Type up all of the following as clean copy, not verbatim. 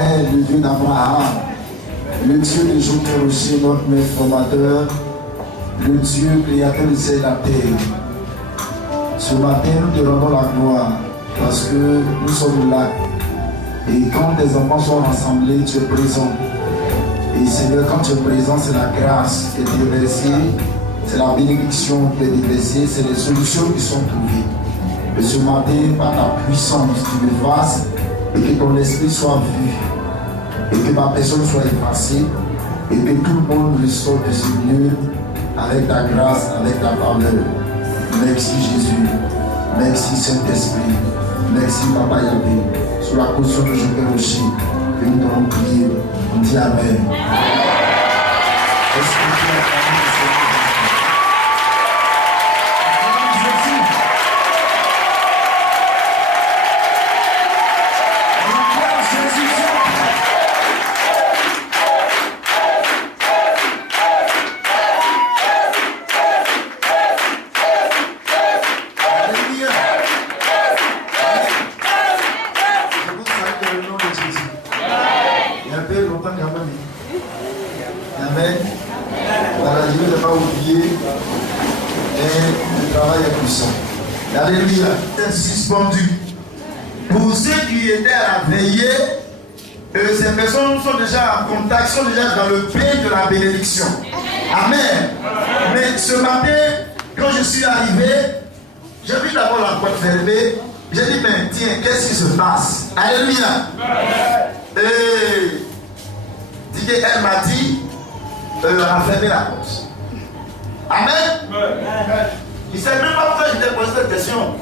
est le Dieu d'Abraham, le Dieu de Joker aussi, notre maître formateur, le Dieu créateur de ciel et la terre. Ce matin, nous te rendons la gloire parce que nous sommes là. Et quand tes enfants sont rassemblés, tu es présent. Et Seigneur, quand tu es présent, c'est la grâce qui est déversée, c'est la bénédiction qui est déversée, c'est les solutions qui sont trouvées. Et ce matin, par ta puissance, tu me fasses et que ton esprit soit vu et que ma personne soit effacée et que tout le monde ressorte de ce lieu avec ta grâce, avec ta faveur. Merci Jésus, merci Saint-Esprit, merci Papa Yahvé. Sous la caution de Joker aussi, que nous devons prier, on dit Amen. Est-ce que tu as parlé de ce Alléluia, c'est suspendu. Pour ceux qui étaient à la veillée, ces personnes sont déjà en contact, sont déjà dans le pays de la bénédiction. Amen. Mais ce matin, quand je suis arrivé, j'ai vu d'abord la porte fermée. J'ai dit, mais tiens, qu'est-ce qui se passe? Alléluia. Et elle m'a dit, elle a fermé la porte. Amen. Il ne sait même pas pourquoi je t'ai posé cette question.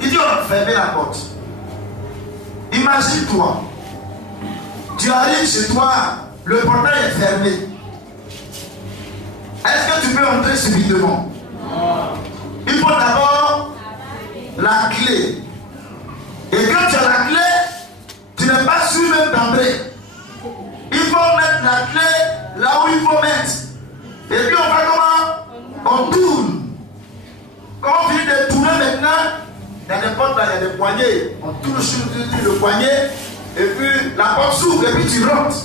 Il dit, on a fermé la porte. Imagine-toi, tu arrives chez toi, le portail est fermé. Est-ce que tu peux entrer subitement? Il faut d'abord la clé. Et quand tu as la clé, tu n'es pas sûr même d'entrer. Il faut mettre la clé là où il faut mettre. Et puis on fait comment? On tourne. Quand on finit de tourner maintenant, il y a des portes là, il y a des poignées. On tourne sur le poignet, et puis la porte s'ouvre, et puis tu rentres.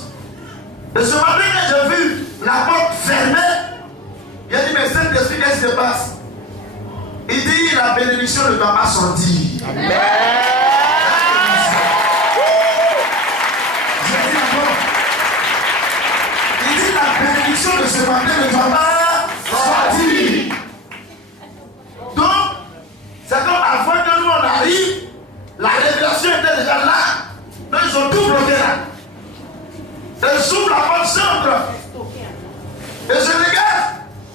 Et ce matin, quand j'ai vu la porte fermée, il a dit, mais Saint-Esprit, qu'est-ce qui se passe? Il dit, la bénédiction ne va pas sortir. Amen. Il dit, la bénédiction de ce matin ne va pas sortir. Donc, c'est comme avant que nous on arrive, la révélation était déjà là. Donc ils ont tout bloqué là. Et j'ouvre la porte chambre. Et je regarde,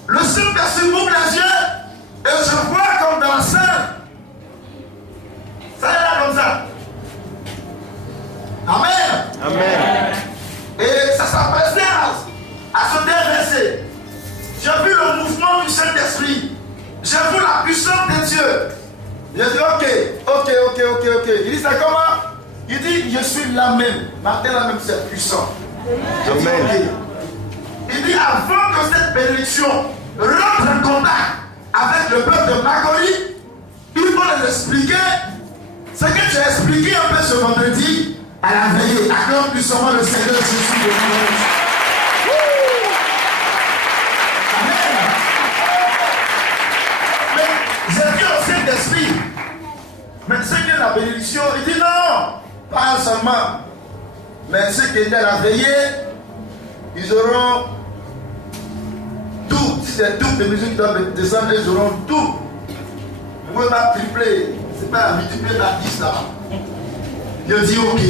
le Saint-Esprit m'ouvre les yeux. Et je vois comme dans la salle. Ça est là comme ça. Amen. Amen. Et ça s'apprêtait à se déverser. J'ai vu le mouvement du Saint-Esprit. J'ai vu la puissance de Dieu. J'ai dit ok. Il dit c'est comment? Il dit je suis là même. Martin là même c'est puissant. Amen. Il dit avant que cette bénédiction rentre en contact avec le peuple de Magori, il faut les expliquer ce que tu as expliqué un peu ce vendredi à la veillée. Acclame puissamment le Seigneur Jésus de Nazareth. J'ai vu au Saint-Esprit. Mais ceux qui ont la bénédiction, il dit non, pas seulement. Mais ceux qui étaient à la veillée, ils auront tout. Si c'est tout de musique qui doivent descendre, ils auront tout. Vous pouvez pas tripler, c'est pas multiplier par 10 là. Je dis ok.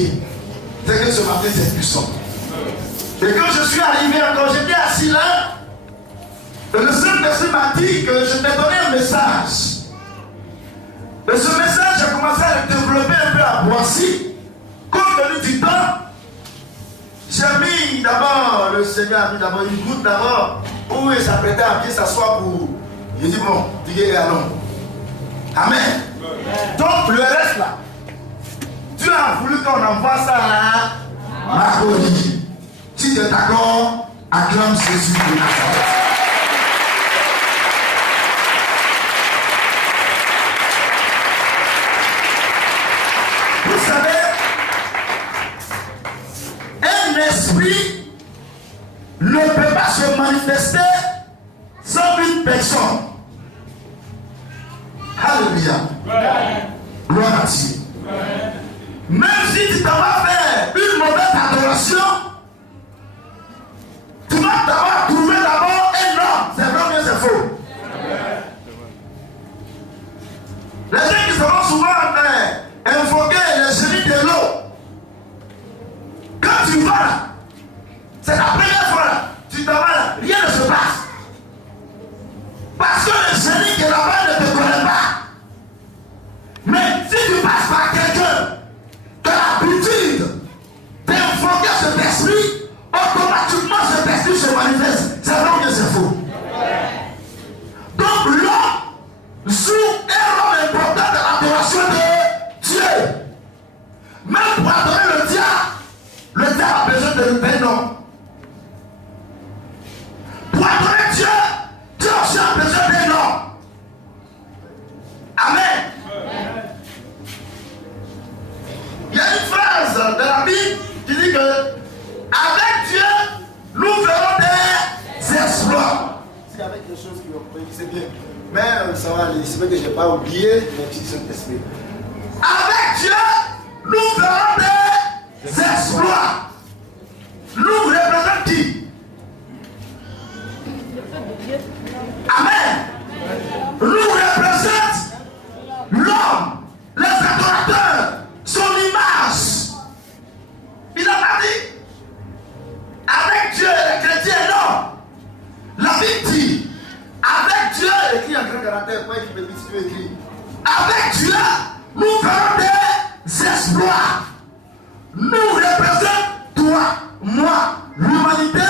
C'est que ce matin c'est puissant. Et quand je suis arrivé encore, j'étais assis là. Le Saint-Esprit m'a dit que je t'ai donné un message. Et ce message, j'ai commencé à le développer un peu à Boissy. Compte tenu du temps, j'ai mis d'abord, le Seigneur a mis d'abord une goutte d'abord, où il s'apprêtait à bien s'asseoir pour. J'ai dit bon, dis allons. Amen. Donc le reste là, Dieu a voulu qu'on envoie ça à Magori. Si tu es d'accord, acclame Jésus de Nazareth. Vous savez, un esprit ne peut pas se manifester sans une personne. Alléluia. Gloire à Dieu. Même si tu t'en vas faire une mauvaise adoration, tu vas d'abord trouver d'abord un homme. C'est vrai ou bien c'est faux? Les gens qui seront souvent invoquer le génie de l'eau. Quand tu vas là, c'est la première fois là, tu t'en vas là, rien ne se passe. Parce que le génie qui est là-bas ne te connaît pas. Mais si tu passes par quelqu'un qui a l'habitude d'invoquer cet esprit, automatiquement cet esprit se manifeste. C'est vrai que c'est faux. Donc l'homme joue un rôle important dans l'adoration de Dieu. Même pour adorer le diable a besoin d'un nom. Pour adorer Dieu, Dieu aussi a besoin d'un nom. Amen. Il y a une phrase de la Bible qui dit que avec Dieu, nous ferons des exploits. S'il y avait quelque chose qui me c'est bien. Mais ça va aller. C'est vrai que je n'ai pas oublié mon petit Saint-Esprit. Avec Dieu, nous ferons des exploits. Nous représentons qui? Amen. Nous représentons l'homme, les adorateurs, son image. Il a pas dit. Avec Dieu, les chrétiens, non. La Bible dit, avec Dieu, Écris en grand caractère, quoi, qui me dit si tu écris. avec Dieu, nous ferons des exploits. Nous représentons toi, moi, l'humanité,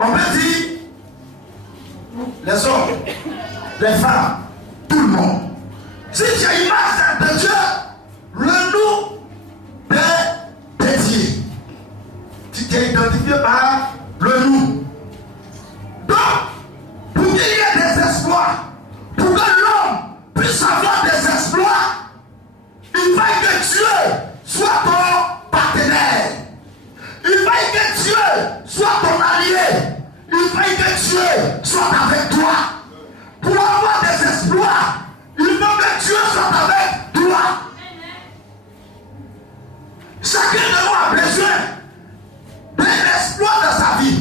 on peut dire les hommes, les femmes, tout le monde. Si tu as l'image de Dieu, le nous est dédié. Tu t'es identifié par le nous. Donc, pour qu'il y ait des exploits, pour que l'homme puisse avoir des exploits, il faut que Dieu soit ton partenaire. Il faut que Dieu soit ton allié. Il faut que Dieu soit avec toi. Pour avoir des exploits, il faut que Dieu soit avec toi. Chacun de nous a besoin d'un exploit dans sa vie.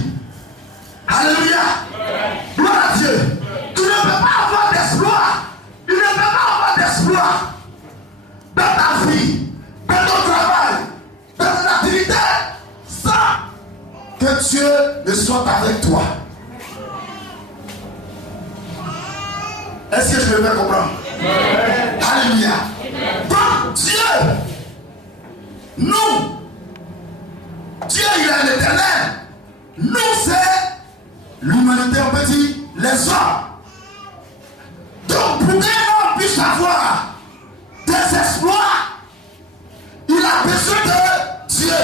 Alléluia. Gloire à Dieu. Tu ne peux pas avoir d'exploit. Il ne peut pas avoir d'exploit dans ta vie, dans ton travail, dans ton activité, sans que Dieu ne soit avec toi. Est-ce que je me fais comprendre? Alléluia. Donc Dieu, nous, Dieu il est l'éternel. Nous c'est l'humanité, on peut dire les hommes. Donc pour qu'un homme puisse avoir des exploits, il a besoin de Dieu.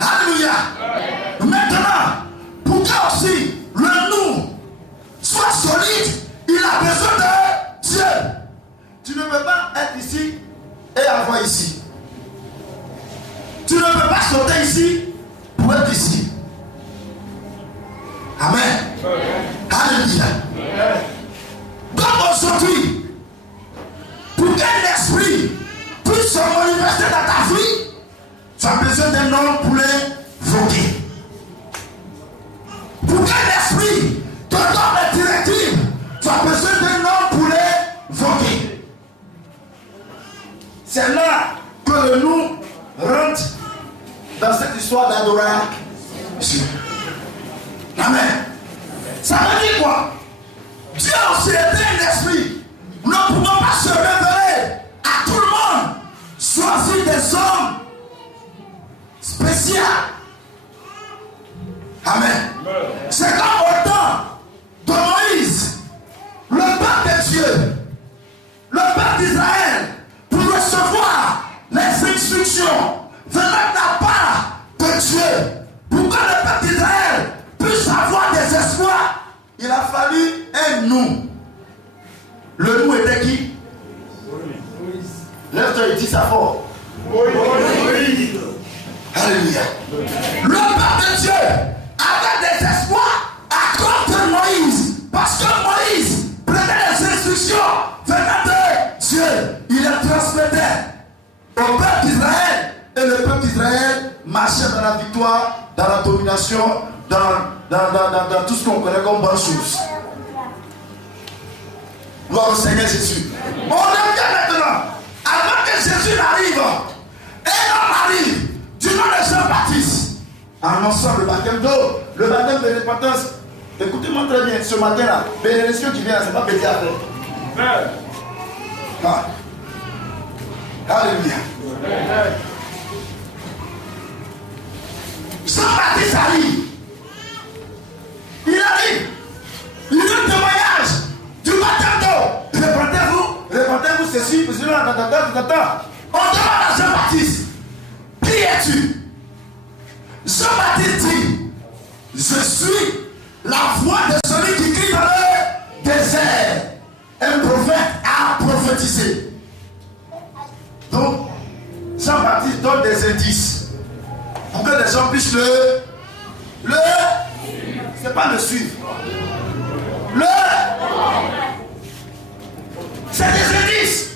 Alléluia. Maintenant, pour que aussi le nous soit solide, il a besoin de Dieu. Tu ne peux pas être ici et avoir ici. Tu ne peux pas sauter ici pour être ici. Amen. Alléluia. Donc aujourd'hui, pour qu'un esprit puisse se manifester dans ta vie, tu as besoin d'un homme pour l'invoquer. Pour qu'un esprit te donne des directives, tu as besoin d'un homme pour l'invoquer. C'est là que le nous rentre dans cette histoire d'adoration. Amen. Ça veut dire quoi? Dieu aussi est un esprit. Nous ne pouvons pas se révéler à tout le monde. Choisir des hommes spéciaux. Amen. C'est comme au temps de Moïse, le peuple de Dieu, le peuple d'Israël, pour recevoir les instructions venant de la part de Dieu, pour que le peuple d'Israël puisse avoir des espoirs, il a fallu un nous. Le nous était qui? Moïse. Lève-toi et dis ça fort. Moïse. Alléluia. Le peuple de Dieu avait des espoirs à cause de Moïse. Parce que Moïse prenait les instructions venant de Dieu. Il les transmettait au peuple d'Israël. Et le peuple d'Israël marchait dans la victoire, dans la domination, dans tout ce qu'on connaît comme bonne chose. Gloire au Seigneur Jésus. On revient maintenant. Avant que Jésus n'arrive, un homme arrive du nom de Jean-Baptiste, annonçant le baptême d'eau, le baptême de repentance. Écoutez-moi très bien, ce matin-là, bénédiction qui vient, c'est pas petit après. Ah. Alléluia. Jean-Baptiste arrive. Il arrive. Il donne le témoignage du baptême d'eau. Répondez-vous ceci, on demande à Jean-Baptiste, qui es-tu? Jean-Baptiste dit, je suis la voix de celui qui crie dans le désert. Un prophète a prophétisé. Donc, Jean-Baptiste donne des indices pour que les gens puissent c'est pas le suivre. C'est des indices.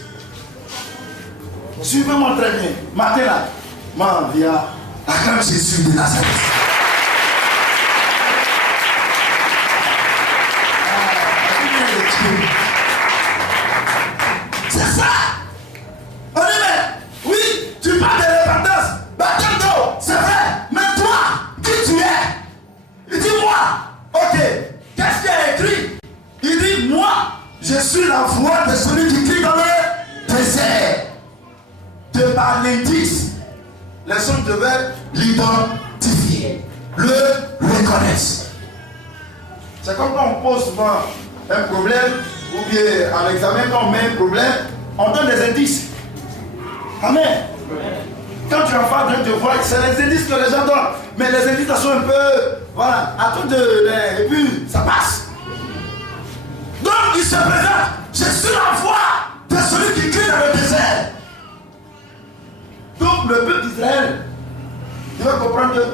Suivez-moi très bien. Matin là, m'en vient acclame Jésus de Nazareth. C'est ça. On dit mais oui, tu parles de repentance, baptême d'eau, c'est vrai. Mais toi, qui tu es? Il dit moi. Ok. Qu'est-ce qu'il a écrit? Il dit moi, je suis la voix de celui qui crie dans le désert. De par l'indice, les gens devaient l'identifier, le reconnaître. C'est comme quand on pose souvent un problème, ou bien en examen, quand on met un problème, on donne des indices. Amen. Quand tu es en face d'un devoir, c'est les indices que les gens donnent. Mais les indices sont un peu, voilà, à tout de et puis ça passe. Donc il se présente, je suis la voix de celui qui crie dans le désert. Donc le peuple d'Israël, il va comprendre que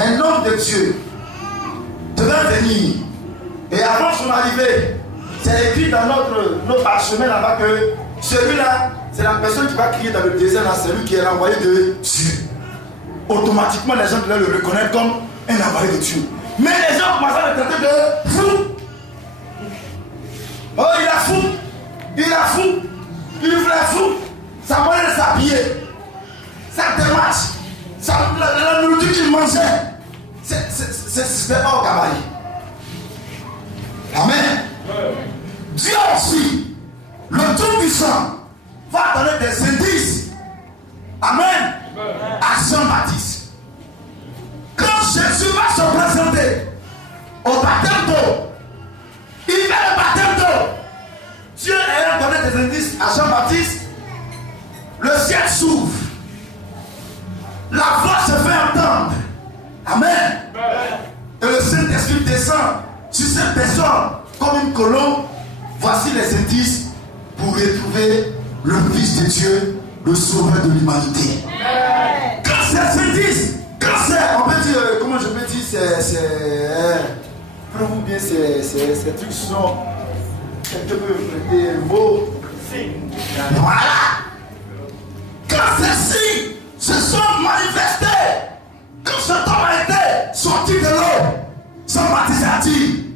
un homme de Dieu devait venir. Et avant son arrivée, c'est écrit dans nos parchemins là-bas que celui-là, c'est la personne qui va crier dans le désert, là, c'est lui qui est l'envoyé de Dieu. Automatiquement, les gens devaient le reconnaître comme un envoyé de Dieu. Mais les gens commençaient à le traiter de fou. Oh, il est fou. Il est fou. Il est fou. Sa manière de s'habiller, sa démarche, la nourriture qu'il mangeait, c'était pas au cabaret. Amen. Dieu aussi, le Tout-Puissant, va donner des indices. Amen. À Jean-Baptiste. Quand Jésus va se présenter au baptême d'eau, il fait le baptême d'eau. Dieu ayant donné des indices à Jean-Baptiste, le ciel s'ouvre. La voix se fait entendre. Amen. Et le Saint-Esprit descend sur cette personne comme une colombe. Voici les indices pour retrouver le Fils de Dieu, le Sauveur de l'humanité. Quand ces indices, on peut dire, comment je peux dire, prenez-vous bien, ces trucs sont quelque peu prêtés mots. Voilà. Quand ces signes se sont manifestés, quand cet homme a été sorti de l'eau, Jean-Baptiste a dit,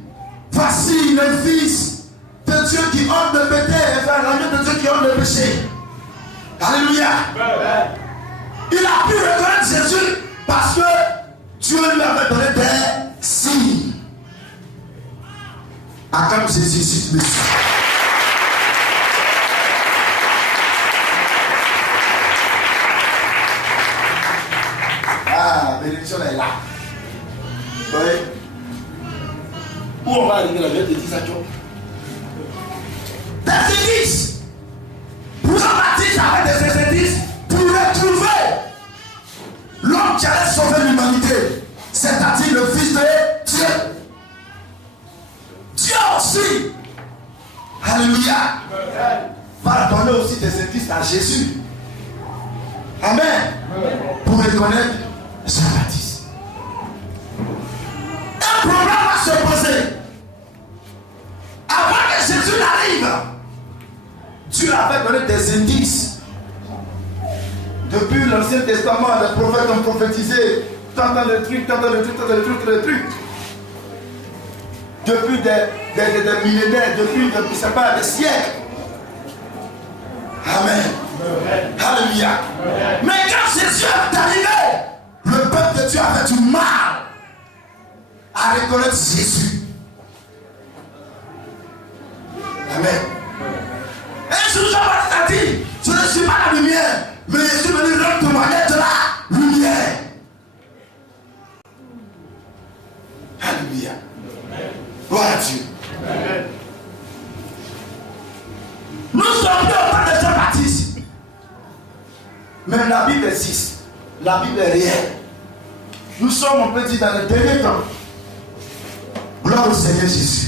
voici le Fils de Dieu qui ôte le péché, et l'agneau de Dieu qui ôte le péché. Alléluia. Il a pu reconnaître Jésus parce que Dieu lui avait donné des signes. Acclame Jésus si tu le sais. Ah, bénédiction est là. Oui. Où on va arriver là, je vais te dire ça, tu vois. Des indices. Pour Jean-Baptiste avait des indices pour retrouver l'homme qui allait sauver l'humanité, c'est-à-dire le Fils de Dieu. Dieu aussi, alléluia, va donner aussi des indices à Jésus. Amen. reconnaître Jean-Baptiste. Un problème va se poser. Avant que Jésus n'arrive, Dieu avait donné des indices. Depuis l'Ancien Testament, les prophètes ont prophétisé tant de trucs. Depuis des millénaires, depuis je ne sais pas, des siècles. Amen. Alléluia. Mais quand Jésus est arrivé, le peuple de Dieu avait du mal à reconnaître Jésus. Amen. Et Jésus a dit, je ne suis pas la lumière, mais je suis venu rendre témoignage de la lumière. Alléluia. Gloire à Dieu. Nous sommes plus au temps de Jean-Baptiste. Même la Bible existe. La Bible est réelle. Nous sommes, on peut dire, dans le dernier temps. Gloire au Seigneur Jésus.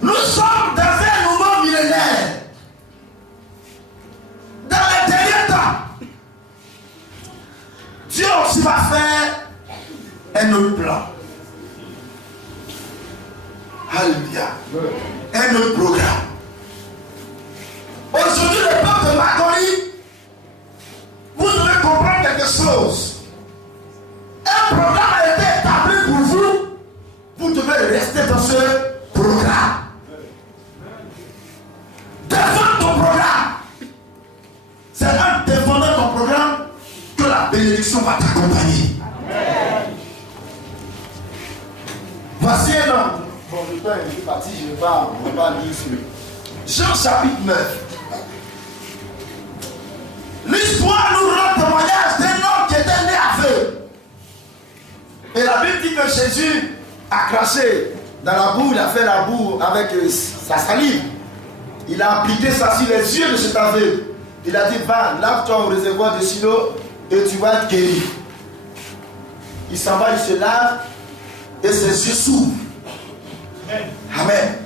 Nous sommes dans un nouveau millénaire. Dans le dernier temps. Dieu aussi va faire un autre plan. Alléluia. Un autre programme. Aujourd'hui, le peuple de Magorie, vous devez comprendre quelque chose. Un programme a été établi pour vous. Vous devez rester dans ce programme. Défends ton programme. C'est en défendant ton programme que la bénédiction va t'accompagner. Voici un homme. Bon, le temps est parti, je ne vais pas lire sur Jean chapitre 9. L'histoire nous rend témoignage d'un homme qui était né aveugle. Et la Bible dit que Jésus a craché dans la boue, il a fait la boue avec sa salive. Il a appliqué ça sur les yeux de cet aveugle. Il a dit, va, lave-toi au réservoir de Silo et tu vas être guéri. Il s'en va, il se lave et ses yeux s'ouvrent. Amen.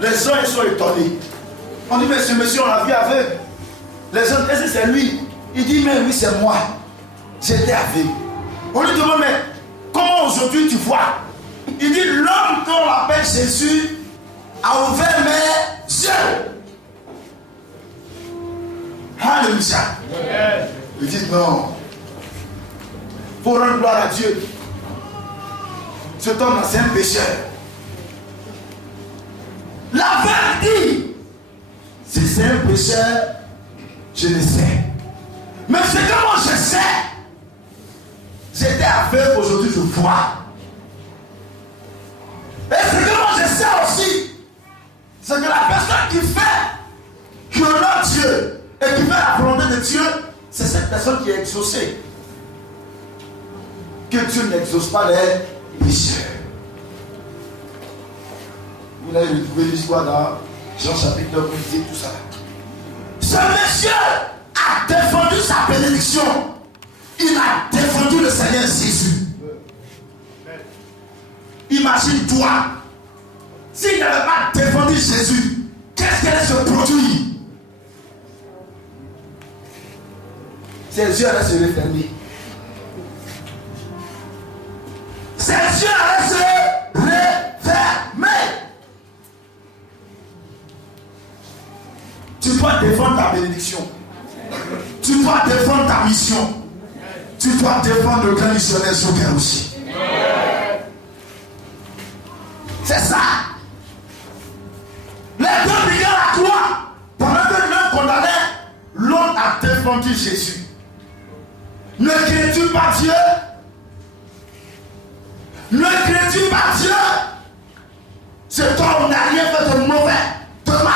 Les gens ils sont étonnés. On dit, mais ce monsieur, on l'a vu aveugle. Les gens, est-ce que c'est lui? Il dit, mais oui, c'est moi. J'étais aveugle. On lui demande, mais comment aujourd'hui tu vois? Il dit, l'homme qu'on appelle Jésus a ouvert mes yeux. Alléluia. Il dit, non. Il faut rendre gloire à Dieu. Cet homme, c'est un pécheur. La vérité, si c'est un pécheur, je le sais. Mais c'est que moi je sais. J'étais aveugle, aujourd'hui je vois. Et c'est que moi je sais aussi. C'est que la personne qui honore Dieu et qui fait la volonté de Dieu, c'est cette personne qui est exaucée. Que Dieu n'exauce pas les pécheurs. Vous avez retrouvé l'histoire dans Jean chapitre 9, vous dites tout ça. Ce monsieur a défendu sa bénédiction. Il a défendu le Seigneur Jésus. Imagine-toi, s'il n'avait pas défendu Jésus, qu'est-ce qui allait se produire? Ses yeux allaient se refermer. Ses yeux allaient se refermer. Tu dois défendre ta bénédiction. Tu dois défendre ta mission. Tu dois défendre le grand missionnaire sur terre aussi. C'est ça. Les deux brigades à toi, pendant que l'un condamnait, l'autre a défendu Jésus. Ne crains-tu pas Dieu? Ne crains-tu pas Dieu? Cet homme n'a rien fait de mauvais, de mal.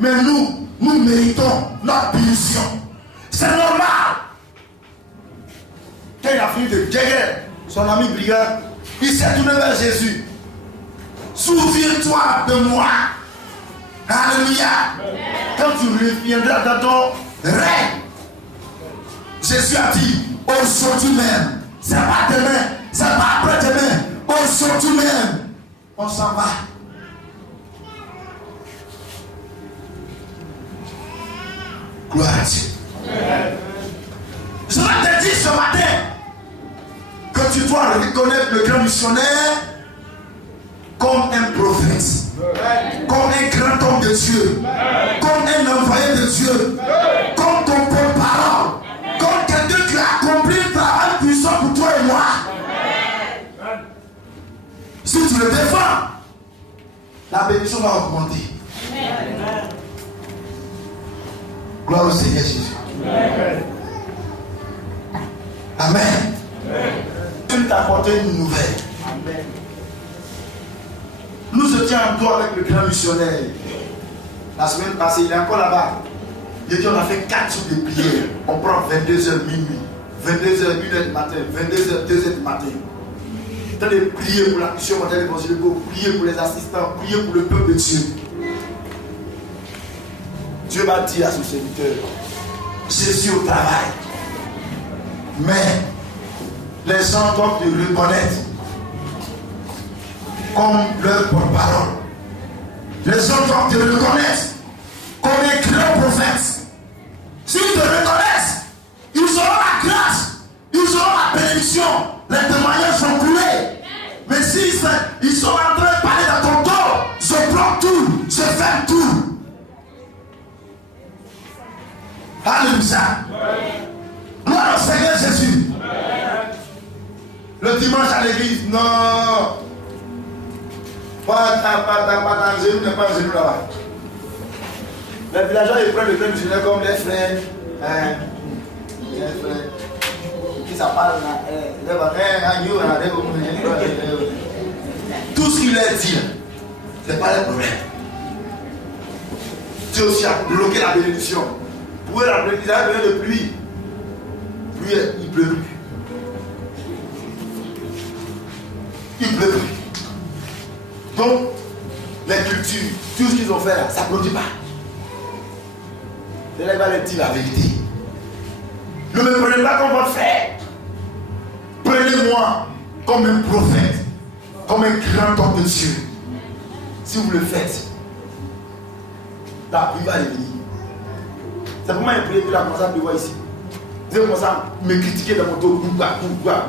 Mais nous méritons notre punition. C'est normal. Quand il a fini de guérir son ami brigand, il s'est tourné vers Jésus. Souviens-toi de moi. Alléluia. Quand tu reviendras dans ton règne, Jésus a dit, aujourd'hui même, c'est pas demain, c'est pas après-demain, aujourd'hui même, on s'en va. Gloire à Dieu. dit ce matin que tu dois reconnaître le grand missionnaire comme un prophète, comme un grand homme de Dieu, comme un envoyé de Dieu, comme ton porte-parole, comme quelqu'un qui a accompli un travail puissant pour toi et moi. Si tu le défends, la bénédiction va augmenter. Gloire au Seigneur Jésus. Amen. Dieu t'a apporté une nouvelle. Amen. Nous étions en toi avec le grand missionnaire. La semaine passée, il est encore là-bas. Il dit on a fait 4 jours de prière. On prend 22h minuit, 22h 1h du matin, 22h 2h du matin. En train de prier pour la mission mondiale de Conseil, prier pour les assistants, prier pour le peuple de Dieu. Dieu va dire à son serviteur, je suis au travail. Mais les gens doivent te reconnaître comme leur porte-parole. Les gens doivent te reconnaître comme un grand prophète. S'ils te reconnaissent, ils auront la grâce, ils auront la bénédiction. Les témoignages sont coulés. Mais s'ils sont en train de parler dans ton dos, je bloque tout, je ferme tout. Alléluia. Gloire au Seigneur Jésus. Le dimanche à l'église, non. Pas dans le genou, n'est pas un genou là-bas. Les villageois, ils prennent le grand missionnaire comme les frères. Les frères. Qui ça parle là? Tout ce qu'il leur dit, ce n'est pas le problème. Dieu aussi a bloqué la bénédiction. Pour eux, la bénédiction, il y a de pluie. Pluie, il ne pleut plus. Il ne pleut plus. Donc, les cultures, tout ce qu'ils ont fait là, ça ne produit pas. C'est là qu'il va leur dire la vérité. Ne me prenez pas comme votre frère. Prenez-moi comme un prophète, comme un grand homme de Dieu. Si vous le faites, la pluie va venir. C'est pour moi une prière que la commencé à pleuvoir ici. Vous avez commencé à me critiquer dans mon dos.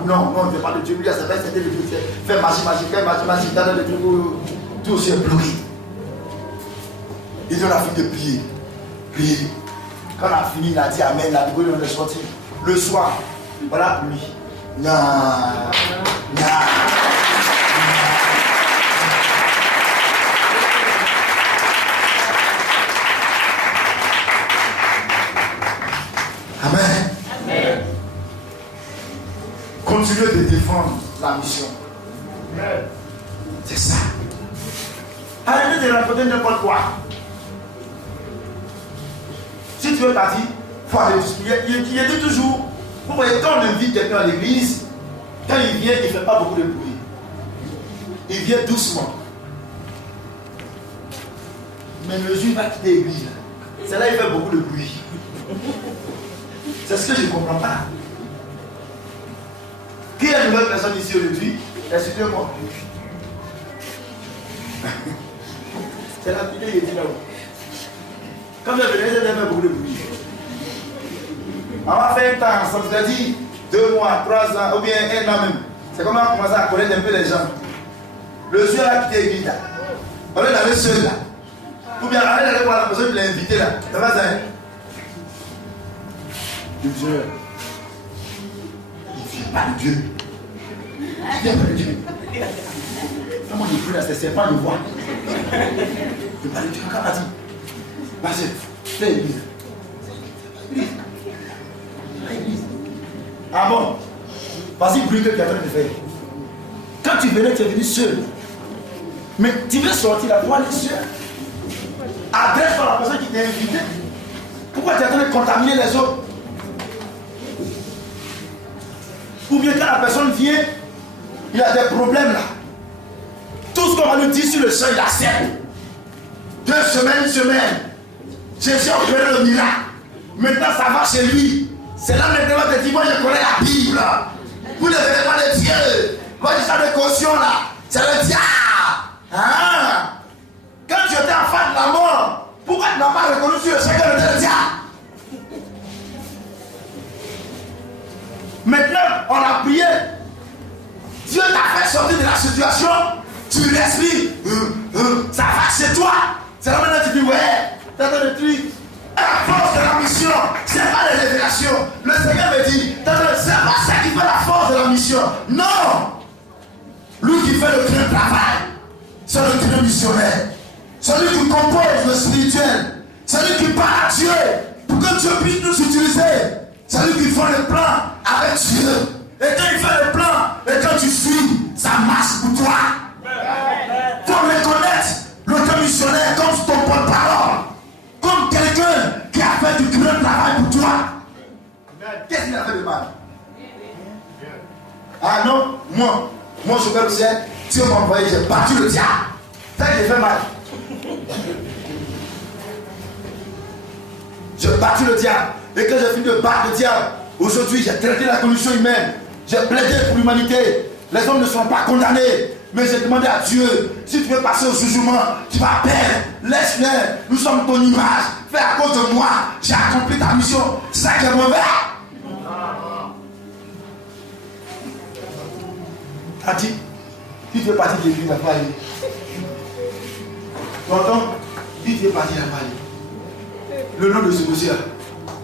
Non, non, ne fais pas de Dieu. Lui, c'est vrai, c'était le Dieu. Fais magie, fais magie, dans le Dieu. Tout aussi est bloqué. Et on a fini de prier. Prier. Quand on a fini, il a dit Amen. La Bible, on est sorti. Le soir, voilà lui. Amen. Amen. Continuez de défendre la mission. Amen. C'est ça. Arrêtez de raconter n'importe quoi. Si tu veux partir, il faut aller discuter. Il dit toujours, vous voyez, quand on invite quelqu'un à l'église, quand il vient, il ne fait pas beaucoup de bruit. Il vient doucement. Mais le jour il va quitter l'église, c'est là qu'il fait beaucoup de bruit. C'est ce que je ne comprends pas. Qui est une nouvelle personne ici aujourd'hui? Excusez-moi. C'est la vidéo qui est dit là-haut. Quand je venais, j'ai fait beaucoup de bruit. On va faire un temps ensemble, c'est-à-dire 2 mois, 3 ans, ou bien 1 an même. C'est comme on a commencé à connaître un peu les gens. Le soir a quitté l'église là. On est allé seul là. Ou bien on est allé voir la personne qui l'a invité là. Ça va ça? Dieu. Il ne vient pas de Dieu. Il vient pas de Dieu. Comment il prie là, c'est serpent, il voit. Il ne pas de Dieu. Quand on a dit, vas-y, fais l'église. Ah bon? Vas-y, brûle que tu es en train de faire. Quand tu venais, tu es venu seul. Mais tu veux sortir la voix des cieux. Adresse-toi à la personne qui t'a invité. Pourquoi tu es en train de contaminer les autres? Ou bien quand la personne vient, il a des problèmes là. Tout ce qu'on va lui dire sur le sol, il accepte. 2 semaines, 1 semaine. Jésus a opéré le miracle. Maintenant, ça va chez lui. C'est là maintenant que tu dis, moi je connais la Bible. Vous ne venez pas de Dieu. Moi j'ai ça de caution là. C'est le diable. Hein? Quand tu étais enfant de la mort, pourquoi tu n'as pas reconnu sur le Seigneur le diable? Maintenant, on a prié. Dieu t'a fait sortir de la situation. Tu respires. Ça va chez toi. C'est là maintenant que tu dis, ouais, t'as le truc. La force de la mission, c'est pas les révélations. Le Seigneur me dit, c'est pas ça qui fait la force de la mission. Non. Lui qui fait le grand travail, c'est le grand missionnaire. Celui qui compose le spirituel. Celui qui parle à Dieu pour que Dieu puisse nous utiliser. Celui qui fait le plan avec Dieu. Et quand il fait le plan, et quand tu suis, ça marche pour toi. Il faut reconnaître le grand missionnaire comme ton porte-parole. Comme quelqu'un qui a fait du grand travail pour toi. Qu'est-ce qu'il a fait de mal? Ah non, moi je vais le ciel. Dieu m'a envoyé, j'ai battu le diable. Ça, j'ai fait mal. J'ai battu le diable. Et quand j'ai fini de battre le diable, aujourd'hui j'ai traité la condition humaine. J'ai plaidé pour l'humanité. Les hommes ne sont pas condamnés. Mais j'ai demandé à Dieu, si tu veux passer au jugement, tu vas perdre. Laisse-les. Nous sommes ton image. Fais à cause de moi. J'ai accompli ta mission. C'est ça qui est mauvais. T'as dit, si tu veux partir de l'église, il va pas aller. Tu entends? Si tu veux partir, il va pas aller. Le nom de ce monsieur,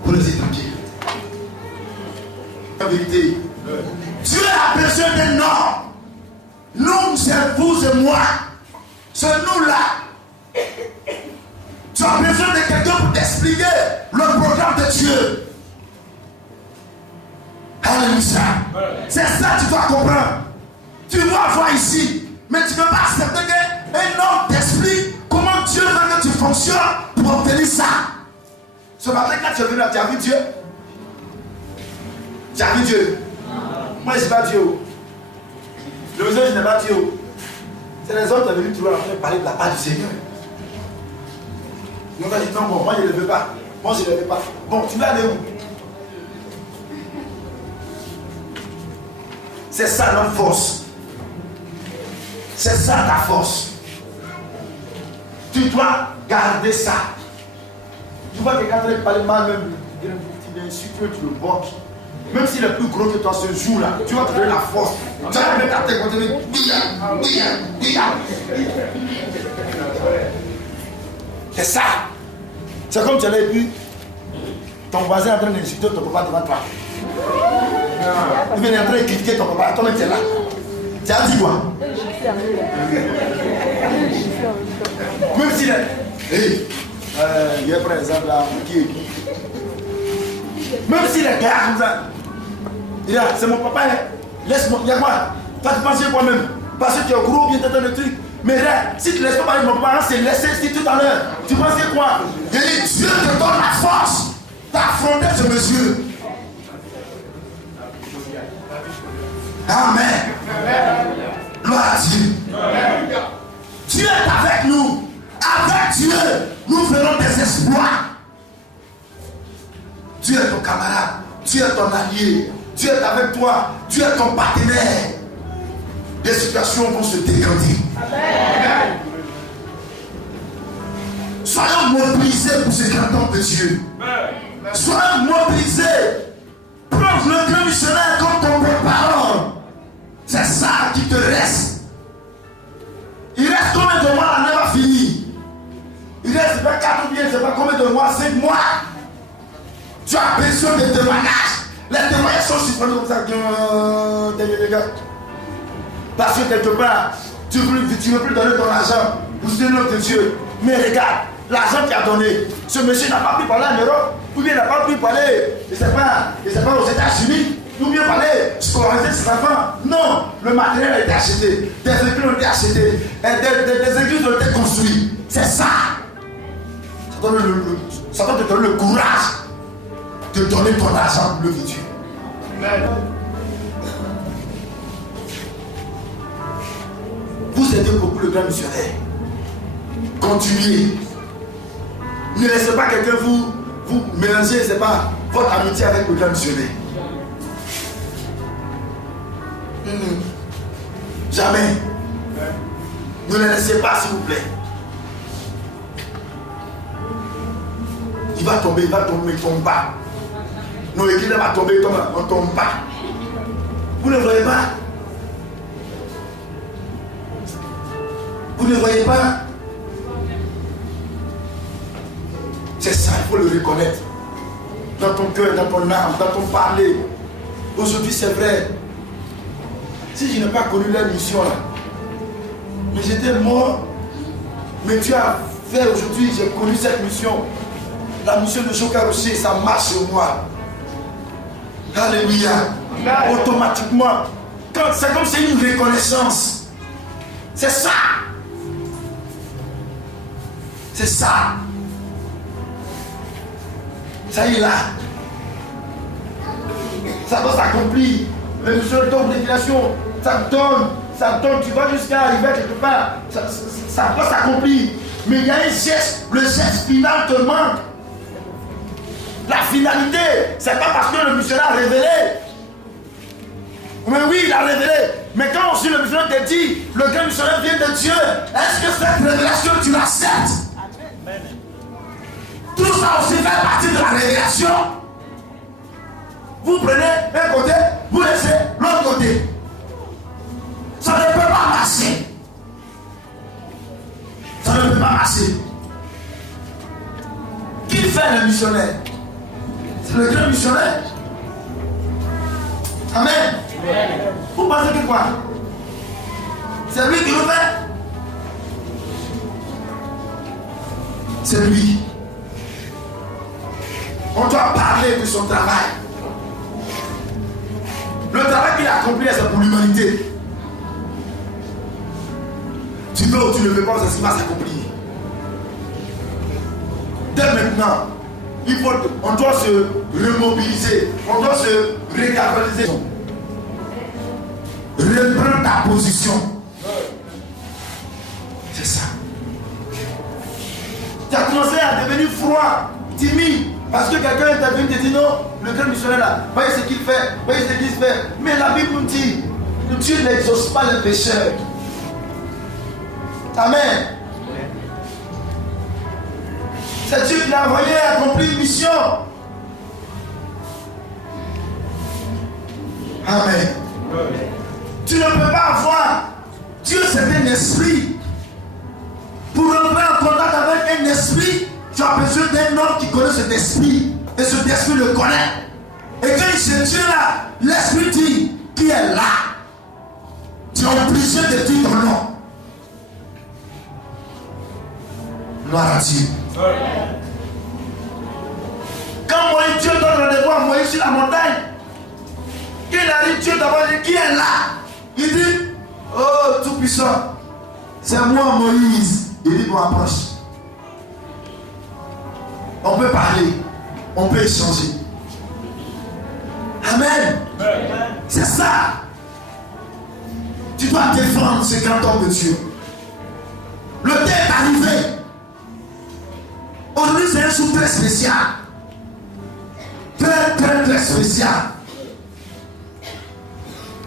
pour les étudier. La vérité. Dieu a besoin d'un nom. Nous, c'est vous et moi. C'est nous là. Tu as besoin de quelqu'un pour t'expliquer le programme de Dieu. Alléluia. C'est ça que tu dois comprendre. Tu dois voir ici. Mais tu ne peux pas accepter qu'un homme t'explique comment Dieu veut que tu fonctionnes pour obtenir ça. Ce matin, quand tu es venu là, tu as vu Dieu? Tu as vu Dieu? Moi, je ne sais pas Dieu. Le besoin, je n'ai pas Dieu. C'est les autres qui sont venus trouver en train de parler de la part du Seigneur. Ils ont dit non, bon, moi je ne le veux pas. Moi je ne le veux pas. Bon, tu vas aller où? C'est ça notre force. C'est ça ta force. Tu dois garder ça. Tu vois quelqu'un qui parle mal, même, il insulte, tu le bloques. Même s'il est plus gros que toi ce jour-là, tu vas te donner la force. Tu vas mettre ta tête contre lui. C'est ça. C'est comme tu allais et puis ton voisin est en train d'insulter ton papa devant toi. Il est en train de critiquer ton papa. Toi-même tu es là. Tu as dit quoi? Même s'il est. Il y a par exemple là qui est qui? Même s'il est gars comme ça. Il a, c'est mon papa, hein. Laisse-moi, il y a quoi? Toi tu penses quoi-même? Parce que tu es gros, bien t'entends le truc. Mais là, si tu ne laisses pas parler de mon papa, c'est laissé ici tout à l'heure. Tu pensais quoi? Il dit, Dieu te donne la force d'affronter ce monsieur. Amen. Gloire à Dieu. Dieu est avec nous. Avec Dieu, nous ferons des exploits. Dieu est ton camarade. Dieu est ton allié. Dieu est avec toi. Dieu est ton partenaire. Des situations vont se décanter. Amen. Soyons mobilisés pour ce grand homme de Dieu. Soyons mobilisés. Prends le grand missionnaire comme ton porte-parole. C'est ça qui te reste. Il reste combien de mois? L'année va finir. Il reste 4 ou bien, je ne sais pas combien de mois, 5 mois. Tu as besoin de témoignages. Les témoignages sont suspendus comme ça. Parce que quelque part, tu ne veux plus donner ton argent pour soutenir l'œuvre de Dieu. Mais regarde, l'argent qu'il a donné, ce monsieur n'a pas pu parler en Europe, ou bien il n'a pas pu parler, je ne sais pas, aux États-Unis, ou bien parler scolariser ses enfants. Non, le matériel a été acheté, des véhicules ont été achetés, des églises ont été construites. C'est ça. Ça doit te donner le courage de donner ton argent pour l'œuvre de Dieu. Vous aidez beaucoup le grand missionnaire. Continuez. Ne laissez pas quelqu'un vous mélanger, c'est pas votre amitié avec le grand missionnaire. Jamais. Ne le laissez pas, s'il vous plaît. Il va tomber, il tombe pas. Non, l'église va tomber, il tombe, on ne tombe pas. Vous ne voyez pas? Vous ne voyez pas? C'est ça, il faut le reconnaître. Dans ton cœur, dans ton âme, dans ton parler. Aujourd'hui, c'est vrai. Si je n'ai pas connu leur mission là, mais j'étais mort. Mais tu as fait aujourd'hui, j'ai connu cette mission. La mission de Joka Rocher, ça marche sur moi. Alléluia. Automatiquement. C'est comme si c'est une reconnaissance. C'est ça. C'est ça. Ça y est là. Ça doit s'accomplir. Le mission de ton déclaration, ça donne, tu vas jusqu'à arriver quelque part. Ça doit s'accomplir. Mais il y a un geste, le geste final te manque. La finalité, c'est pas parce que le missionnaire a révélé. Mais oui, il a révélé. Mais quand aussi le missionnaire te dit, le grand missionnaire vient de Dieu, est-ce que cette révélation tu l'acceptes? Tout ça aussi fait partie de la révélation. Vous prenez un côté, vous laissez l'autre côté. Ça ne peut pas marcher. Ça ne peut pas marcher. Qui fait le missionnaire? C'est le grand missionnaire. Amen. Vous pensez que quoi? C'est lui qui le fait? C'est lui. On doit parler de son travail. Le travail qu'il a accompli, c'est pour l'humanité. Tu veux ou tu ne veux pas, c'est ce qui va s'accomplir. Dès maintenant, on doit se remobiliser, on doit se récapitaliser. Reprends ta position. C'est ça. Tu as commencé à devenir froid, timide, parce que quelqu'un est venu te dire non, le grand missionnaire là, voyez ce qu'il fait, voyez ce qu'il fait. Mais la Bible nous dit, Dieu n'exauce pas les pécheurs. Amen. C'est Dieu qui l'a envoyé accomplir une mission. Amen. Tu ne peux pas avoir. Dieu, c'est un esprit. Pour entrer en contact avec un esprit, tu as besoin d'un homme qui connaît cet esprit. Et cet esprit le connaît. Et quand il se tient là, l'esprit dit qui est là. Tu es obligé de dire ton nom. Gloire à Dieu. Quand Moïse, Dieu donne rendez-vous à Moïse sur la montagne, il arrive, Dieu d'abord dit qui est là. Il dit, oh tout puissant, c'est moi Moïse. Il dit, bon approche. On peut parler, on peut échanger. Amen. C'est ça. Tu dois défendre ce grand homme de Dieu. Le temps est arrivé. Aujourd'hui, c'est un jour très spécial. Très, très, très spécial.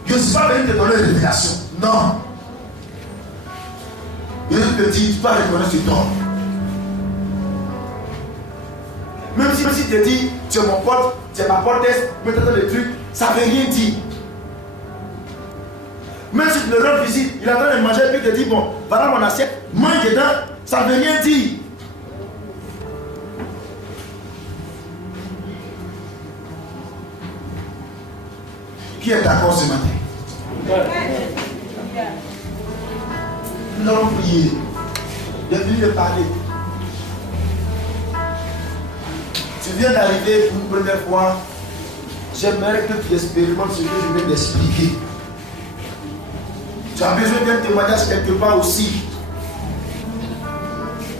Je ne suis pas venu te donner une révélation. Non. Je te dis, tu dois reconnaître ce don. Même si tu te dis, tu es mon pote, tu es ma portesse, peut-être des trucs, ça ne veut rien dire. Même si tu le rends visite, il est en train de manger, puis il te dit, bon, voilà mon assiette, mange dedans, ça ne veut rien dire. Qui est d'accord ce matin? Nous allons prier. Il est venu de parler. Tu viens d'arriver pour une première fois. J'aimerais que tu expérimentes ce que je viens d'expliquer. Tu as besoin d'un témoignage quelque part aussi.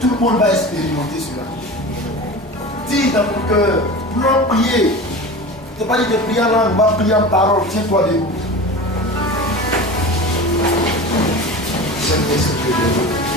Tout le monde va expérimenter cela. Dis dans ton cœur, nous allons prier. Je ne pas dit de prier en langue, on va prier en parole. Tiens-toi debout. Saint-Esprit de Dieu.